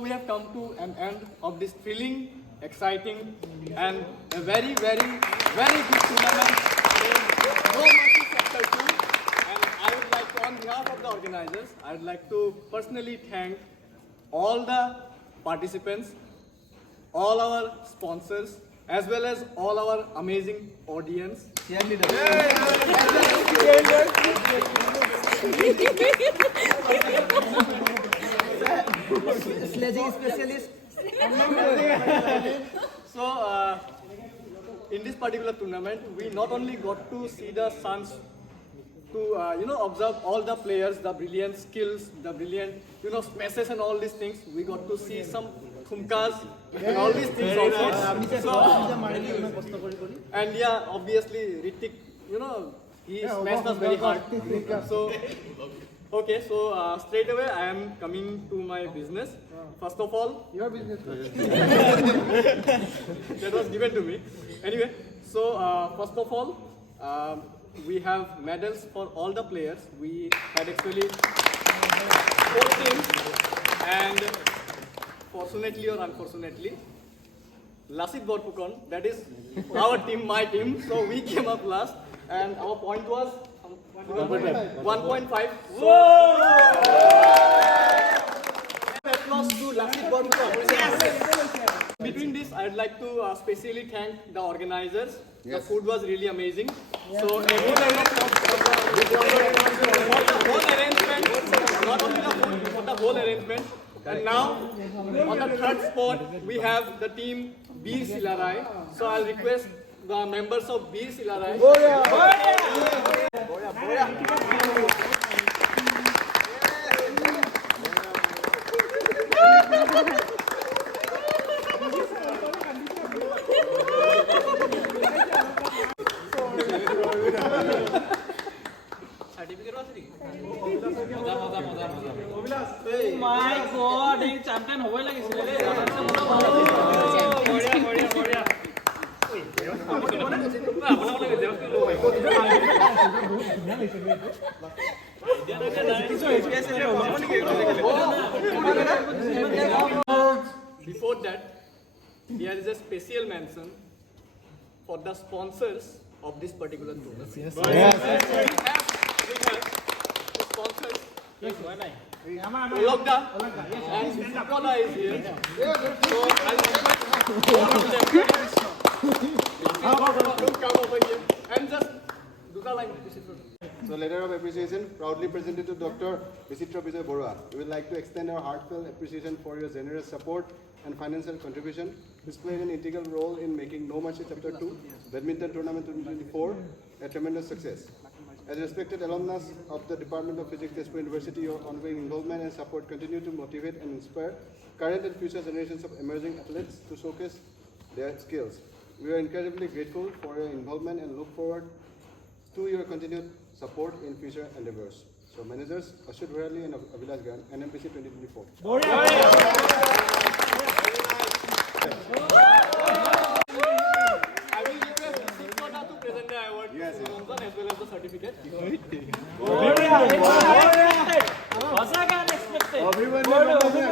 We have come to an end of this thrilling, exciting, and a very, very, very good tournament named No Mercy Sector 2. And I would like to, on behalf of the organizers, I would like to personally thank all the participants, all our sponsors, as well as all our amazing audience. Sledging specialist. So, in this particular tournament, we not only got to see the Suns to observe all the players, the brilliant skills, the brilliant smashes and all these things. We got to see some thumkas and all these things also. So, and yeah, obviously Ritik, he smashed us very hard. So, okay, so straight away I am coming to my business. First of all, Your business. that was given to me. Anyway, so first of all, we have medals for all the players. We had actually 4 teams, and fortunately or unfortunately, Lasit Borpukon, that is our team, my team, so we came up last, and our point was 1.5. Applause to Lasit Borpukon. Between this, I'd like to specially thank the organizers. The food was really amazing. So everyone for the whole arrangement, not only the food, for the whole arrangement. And now, on the third spot, we have the team Bir Silarai. So I'll request the members of Bir Silarai. My God, এই champion হবই লাগিছিল রে। Before that, there is a special mention for the sponsors of this particular tournament. We have the sponsors. Ologda and Sukoda is here. So I'll request all of them to come over here and just do the line. So, letter of appreciation proudly presented to Dr. Visitra Bijoy Borua. We would like to extend our heartfelt appreciation for your generous support and financial contribution. This played an integral role in making No Mercy Chapter 2 Badminton Tournament 2024 a tremendous success. As respected alumnus of the Department of Physics, Tezpur University, your ongoing involvement and support continue to motivate and inspire current and future generations of emerging athletes to showcase their skills. We are incredibly grateful for your involvement and look forward to your continued support in future endeavors. So, managers Ashut Bharali and Abhilash Garan, NMPC 2024. I will request Sukoda to present the award to Sumantan as well as the certificate. সঁচাকে unexpected।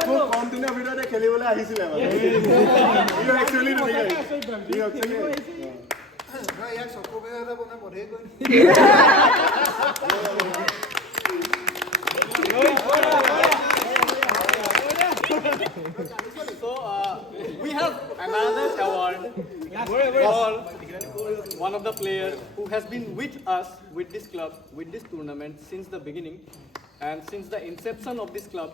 খুব কম দিনৰ ভিতৰতে খেলিবলৈ আহিছিলে মানে ই actually ইয়াক চকু বেয়া বনাই বধে কৰি So we have another award for one of the players who has been with us, with this club, with this tournament since the beginning and since the inception of this club.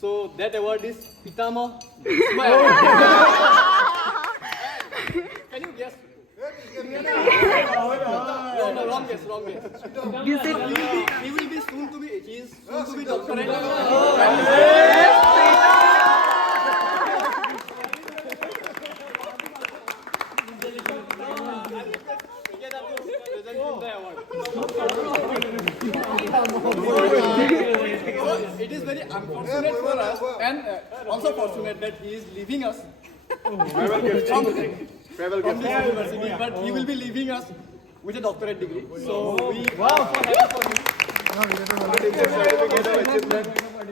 So that award is Pitama Ismail. Can you guess? No, wrong guess. He will be soon to be. He is soon to be doctorate. It is very unfortunate for us and also fortunate that he is leaving us from this university, but he will be leaving us with a doctorate degree. So we are so happy for him.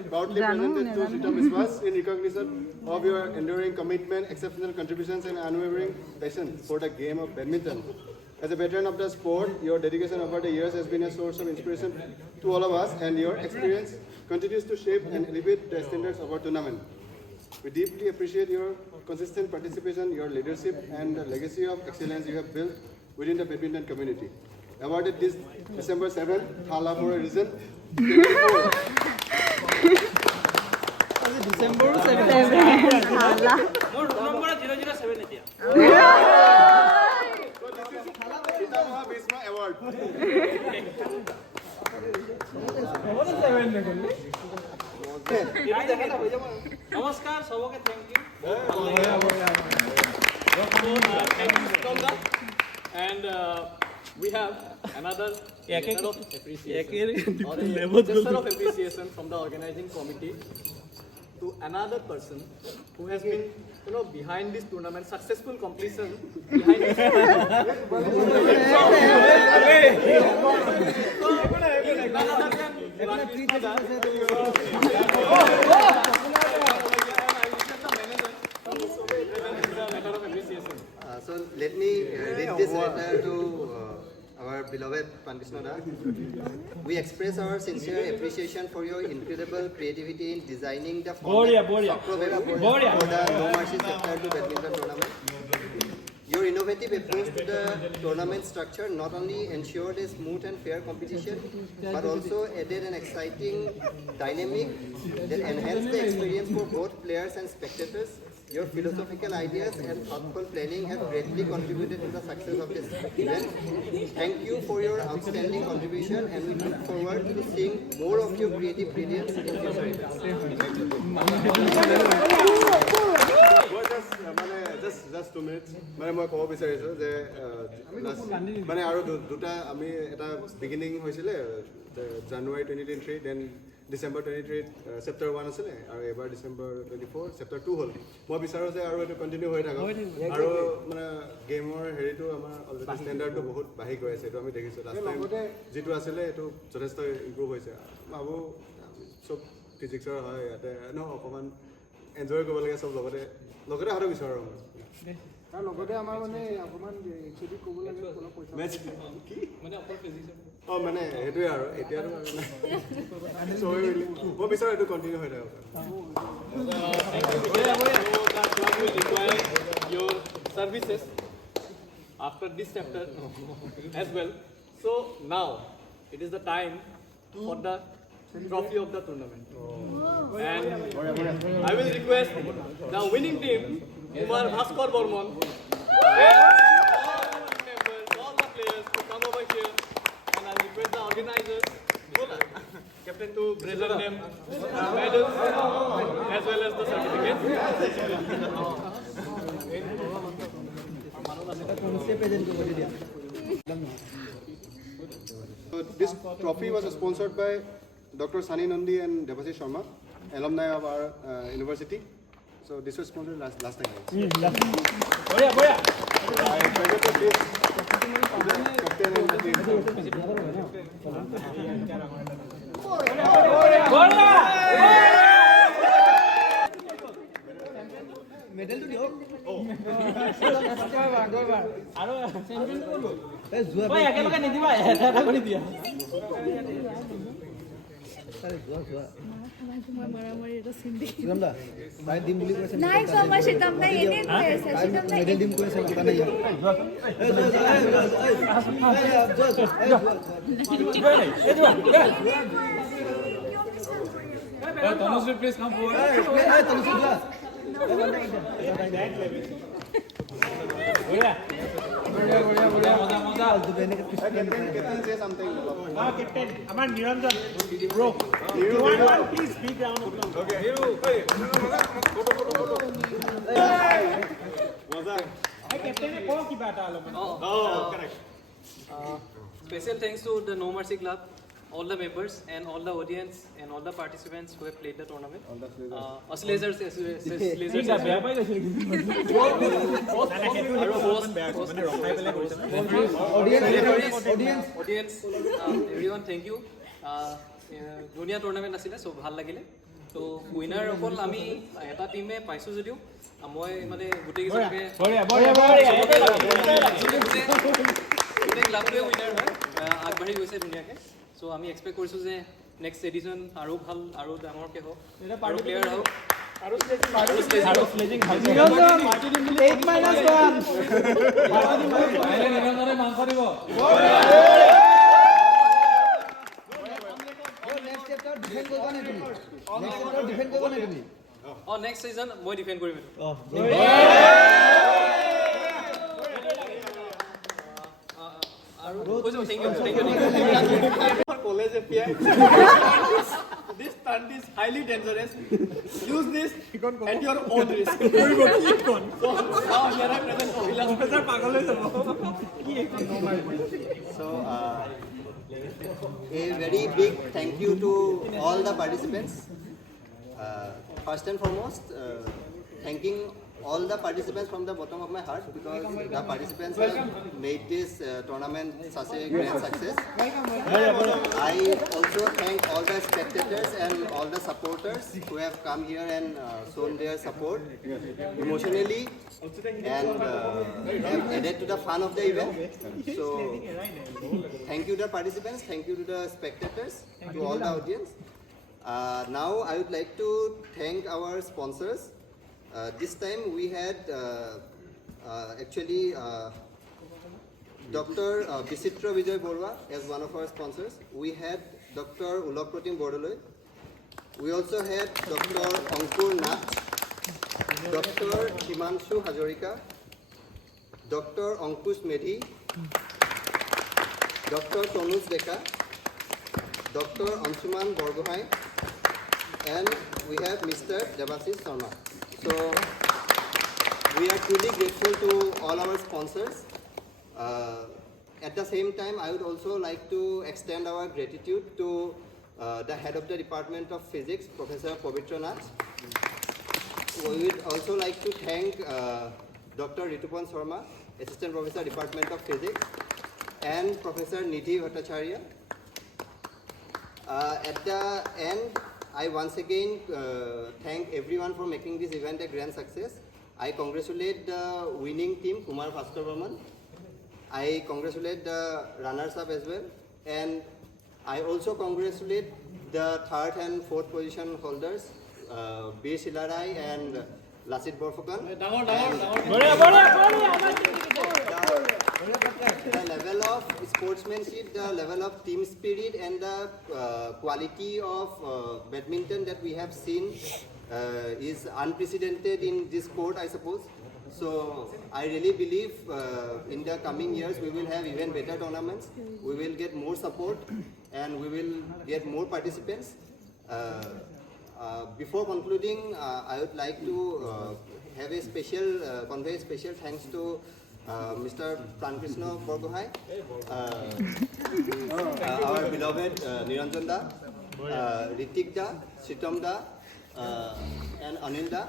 proudly presented to Sita Biswas in recognition of your enduring commitment, exceptional contributions, and unwavering passion for the game of badminton. As a veteran of the sport, your dedication over the years has been a source of inspiration to all of us, and your experience continues to shape and elevate the standards of our tournament. We deeply appreciate your consistent participation, your leadership, and the legacy of excellence you have built within the badminton community. Awarded this December 7th, Thala for a reason. December 7 মোৰ roll number 007 এতিয়া Sita Biswas Award. নমস্কাৰ সবকে thank you And we have another letter of appreciation from the organizing committee to another person who has been, behind this tournament, successful completion behind this letter of appreciation. So let me read this letter to our beloved Pandisnoda. We express our sincere appreciation for your incredible creativity in designing the format for the No Mercy Chapter 2 badminton tournament. Your innovative approach to the tournament structure not only ensured a smooth and fair competition, but also added an exciting dynamic that enhanced the experience for both players and spectators. Your philosophical ideas and thoughtful planning have greatly contributed to the success of this event. Thank you for your outstanding contribution, and we look forward to seeing more of your creative brilliance in future events. Just 2 minutes. মই ক'ব বিচাৰিছোঁ যে মানে আৰু দুটা আমি এটা beginning হৈছিলে জানুৱাৰী 2023 দেন ডিচেম্বৰ 23 চেপ্টাৰ 1 আছিলে আৰু এবাৰ ডিচেম্বৰ 24 চেপ্টাৰ 2 হ'ল মই বিচাৰোঁ যে আৰু এইটো কণ্টিনিউ হৈ থাকক আৰু মানে গেমৰ হেৰিটো আমাৰ অলৰেডি ষ্টেণ্ডাৰ্ডটো বহুত বাঢ়ি গৈ আছে এইটো আমি দেখিছোঁ লাষ্ট টাইম যিটো আছিলে এইটো যথেষ্ট ইম্প্ৰুভ হৈছে ভাবোঁ চব ফিজিক্সৰ হয় ইয়াতে অকণমান এনজয় কৰিব লাগে চব লগতে আৰু বিচাৰোঁ তাৰ লগতে আমাৰ মানে অকণমান একচুৱেলি ক'ব লাগে অলপ পইচা মানে সেইটোৱে আৰু এতিয়াতো চবেই মিলি মই বিচাৰোঁ এইটো কণ্টিনিউ হৈ থাকক your services after this chapter as well. So now it is the time for the trophy of the tournament. And I will request the winning team, Kumar Bhaskar Bormon, and all members, all the players to come over here. And I request the organizers, Captain to present them medals as well as the certificates. So this trophy was sponsored by Dr. Sunny Nandi and Devashish Sharma, alumni of our university. So this was sponsored last time. বঢ়িয়া I presented this to the captain and the team. বঢ়িয়া মেডেলটো দিয়ক আৰু ঐ একেলগে নিদিবা এটা কৰি দিয়া দিম বুলি কৈছে নাই কমা শীতম নাই এনে কৈ আছে শীতম নাই মেডেল দিম কৈছে দোকানে তনুশ্ৰী প্লিজ কাম ফৰৱাৰ্ড বঢ়িয়া মজা Captain say something. কেপ্টেইন আমাৰ নিৰঞ্জন bro you want one please big round of applause okay Mozak. এই কেপ্টেইনে কও কিবা এটা অলপ Correct. Special thanks to the No Mercy Club, all the members and all the audience and all the participants who have played the tournament. Us lasers, ঠিক আছে বেয়া পাই গৈছিল audience, everyone, thank you. Dunia tournament asile, so bhal lagile. তো winner অকল আমি এটা টিমে পাইছোঁ যদিও মই মানে গোটেইকেইজনকে গোটেই ক্লাবটোৱে উইনাৰ হয় আগবাঢ়ি গৈছে ধুনীয়াকৈ চ' আমি এক্সপেক্ট কৰিছোঁ যে নেক্সট এডিশ্যন আৰু ভাল আৰু ডাঙৰকৈ হওক আৰু প্লেয়াৰ হওক নেক্সট ছিজন মই ডিফেণ্ড কৰিম আৰু thank you College API. This stunt is highly dangerous. Use this at your own risk. So now here I present So, a very big thank you to all the participants. First and foremost, thanking all the participants from the bottom of my heart because the participants have made this tournament such a grand success. I also thank all the spectators and all the supporters who have come here and shown their support emotionally and have added to the fun of the event. So, thank you to the participants, thank you to the spectators, to all the audience. Now I would like to thank our sponsors. This time we had actually Dr. Bisitra Vijay Borwa as one of our sponsors. We had Dr. Ulokprotim Bordoloi. We also had Dr. Ankur Nath, Dr. Himanshu Hajorika, Dr. Ankush Medhi, Dr. Tonuj Deka, Dr. Anshuman Borgohai, and we have Mr. Devashish Sharma. So, we are truly grateful to all our sponsors. At the same time, I would also like to extend our gratitude to the head of the Department of Physics, Professor Pavitra Nath. We would also like to thank Dr. Ritupan Sharma, Assistant Professor, Department of Physics, and Professor Nidhi Bhattacharya. At the end, I once again thank everyone for making this event a grand success. I congratulate the winning team, Kumar Bhaskar Varman. I congratulate the runners-up as well. And I also congratulate the third and fourth position holders, B. Shilarai and Lasit Borfukan. The level of sportsmanship, the level of team spirit and the quality of badminton that we have seen is unprecedented in this sport, I suppose. So I really believe in the coming years we will have even better tournaments, we will get more support and we will get more participants. Before concluding, I would like to have a special, convey a special thanks to Mr. Prankrishna Borgohai, our beloved Niranjan Da, Ritik Da, Shitam Da, and Anil Da.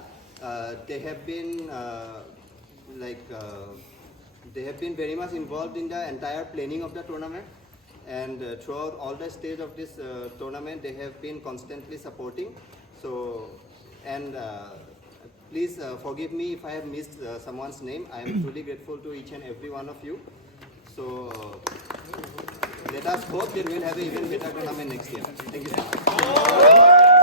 They have been they have been very much involved in the entire planning of the tournament, and throughout all the stage of this tournament, they have been constantly supporting. So, and please forgive me if I have missed someone's name. I am truly grateful to each and every one of you. So, let us hope that we will have an even better tournament next year. Thank you so much.